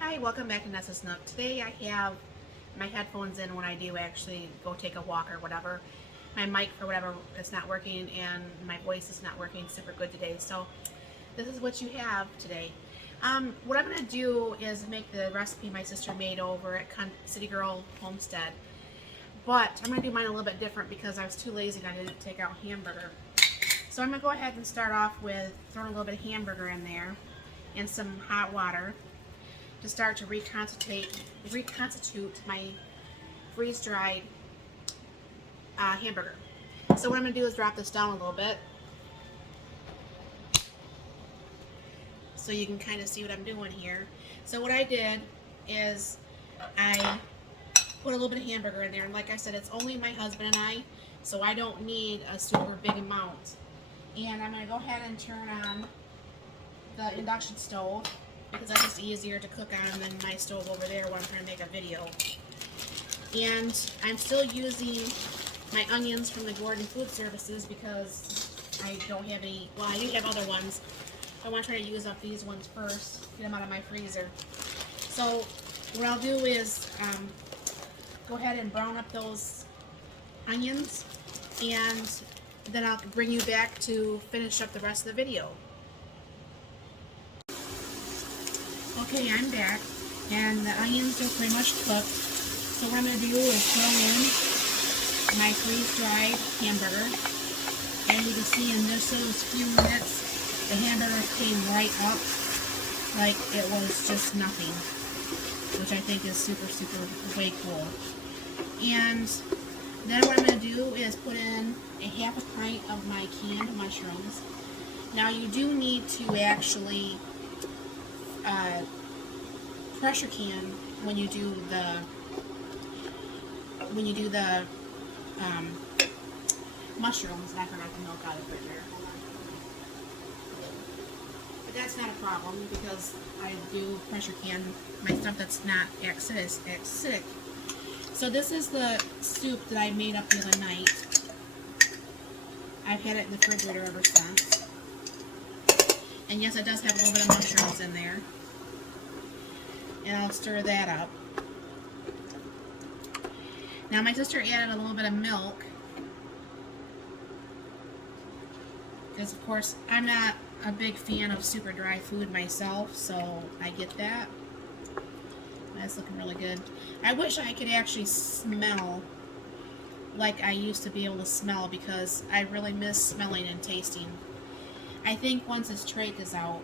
Hi, welcome back to Nessa's Nook. Today I have my headphones in when I do actually go take a walk or whatever. My mic for whatever is not working and my voice is not working super good today. So this is what you have today. What I'm going to do is make the recipe my sister made over at City Girl Homestead. But I'm going to do mine a little bit different because I was too lazy and I didn't take out hamburger. So I'm going to go ahead and start off with throwing a little bit of hamburger in there and some hot water to start to reconstitute my freeze-dried hamburger. So what I'm going to do is drop this down a little bit so you can kind of see what I'm doing here. So what I did is I put a little bit of hamburger in there, and like I said, it's only my husband and I, so I don't need a super big amount. And I'm going to go ahead and turn on the induction stove because that's just easier to cook on than my stove over there when I'm trying to make a video. And I'm still using my onions from the Gordon Food Services because I don't have any, well, I do have other ones. I want to try to use up these ones first, get them out of my freezer. So what I'll do is go ahead and brown up those onions, and then I'll bring you back to finish up the rest of the video. Okay, I'm back, and the onions are pretty much cooked. So what I'm going to do is throw in my freeze-dried hamburger. And you can see in just those few minutes, the hamburger came right up like it was just nothing, which I think is super, super way cool. And then what I'm going to do is put in a half a pint of my canned mushrooms. Now you do need to actually pressure can when you do the mushrooms. I forgot the milk out of it there. But that's not a problem because I do pressure can my stuff that's not acidic. So this is the soup that I made up the other night. I've had it in the refrigerator ever since. And yes, it does have a little bit of mushrooms in there. And I'll stir that up. Now my sister added a little bit of milk because of course I'm not a big fan of super dry food myself, so I get that. That's looking really good. I wish I could actually smell like I used to be able to smell because I really miss smelling and tasting. I think once this trach is out,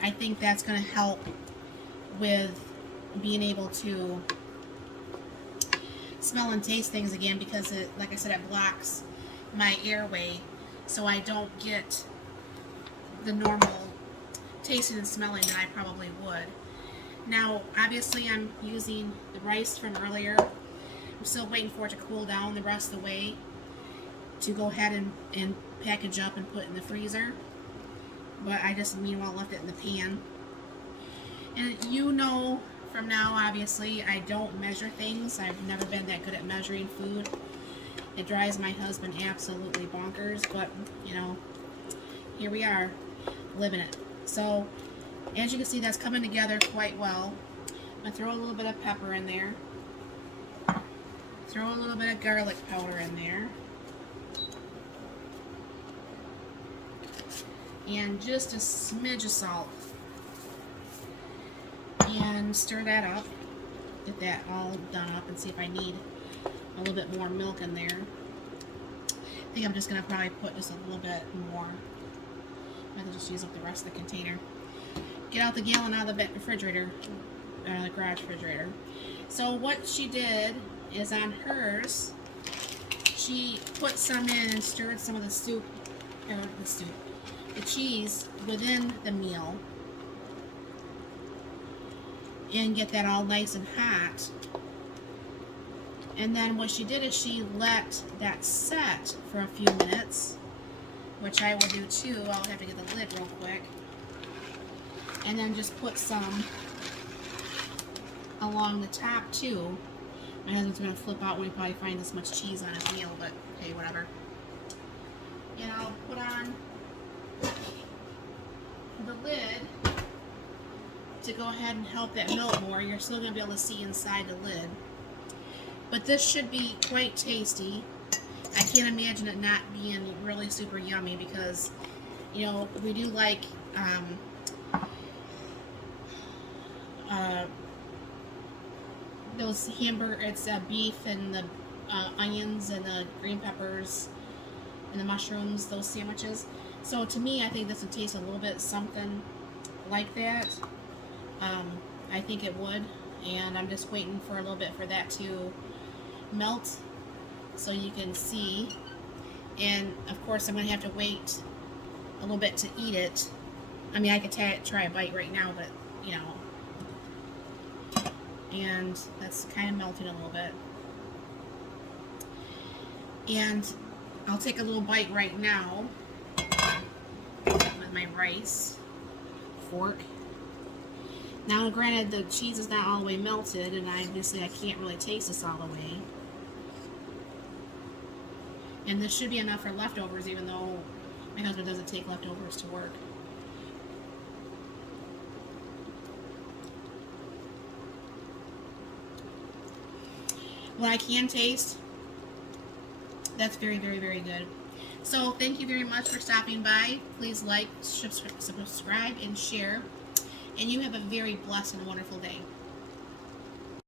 I think that's going to help with being able to smell and taste things again because it, like I said, it blocks my airway so I don't get the normal tasting and smelling that I probably would. Now obviously I'm using the rice from earlier. I'm still waiting for it to cool down the rest of the way to go ahead and package up and put in the freezer, but I just meanwhile left it in the pan. And you know from now, obviously, I don't measure things. I've never been that good at measuring food. It drives my husband absolutely bonkers, but, you know, here we are, living it. So, as you can see, that's coming together quite well. I'm going to throw a little bit of pepper in there. Throw a little bit of garlic powder in there. And just a smidge of salt. And stir that up, get that all done up, and see if I need a little bit more milk in there. I think I'm just going to probably put just a little bit more. I can just use up the rest of the container. Get out the gallon out of the refrigerator, the garage refrigerator. So what she did is on hers, she put some in and stirred some of the the cheese within the meal, and get that all nice and hot. And then what she did is she let that set for a few minutes, which I will do too. I'll have to get the lid real quick. And then just put some along the top too. My husband's going to flip out when he probably finds this much cheese on his meal, but hey, whatever. And I'll put on the lid to go ahead and help that melt more. You're still going to be able to see inside the lid. But this should be quite tasty. I can't imagine it not being really super yummy because, you know, we do like those hamburger, it's beef and the onions and the green peppers and the mushrooms, those sandwiches. So to me, I think this would taste a little bit something like that. I think it would, and I'm just waiting for a little bit for that to melt so you can see. And of course I'm going to have to wait a little bit to eat it. I mean, I could try a bite right now, but you know, and that's kind of melting a little bit. And I'll take a little bite right now with my rice fork. Now, granted, the cheese is not all the way melted, and obviously I can't really taste this all the way. And this should be enough for leftovers, even though my husband doesn't take leftovers to work. What I can taste, that's very, very, very good. So thank you very much for stopping by. Please like, subscribe, and share. And you have a very blessed and wonderful day.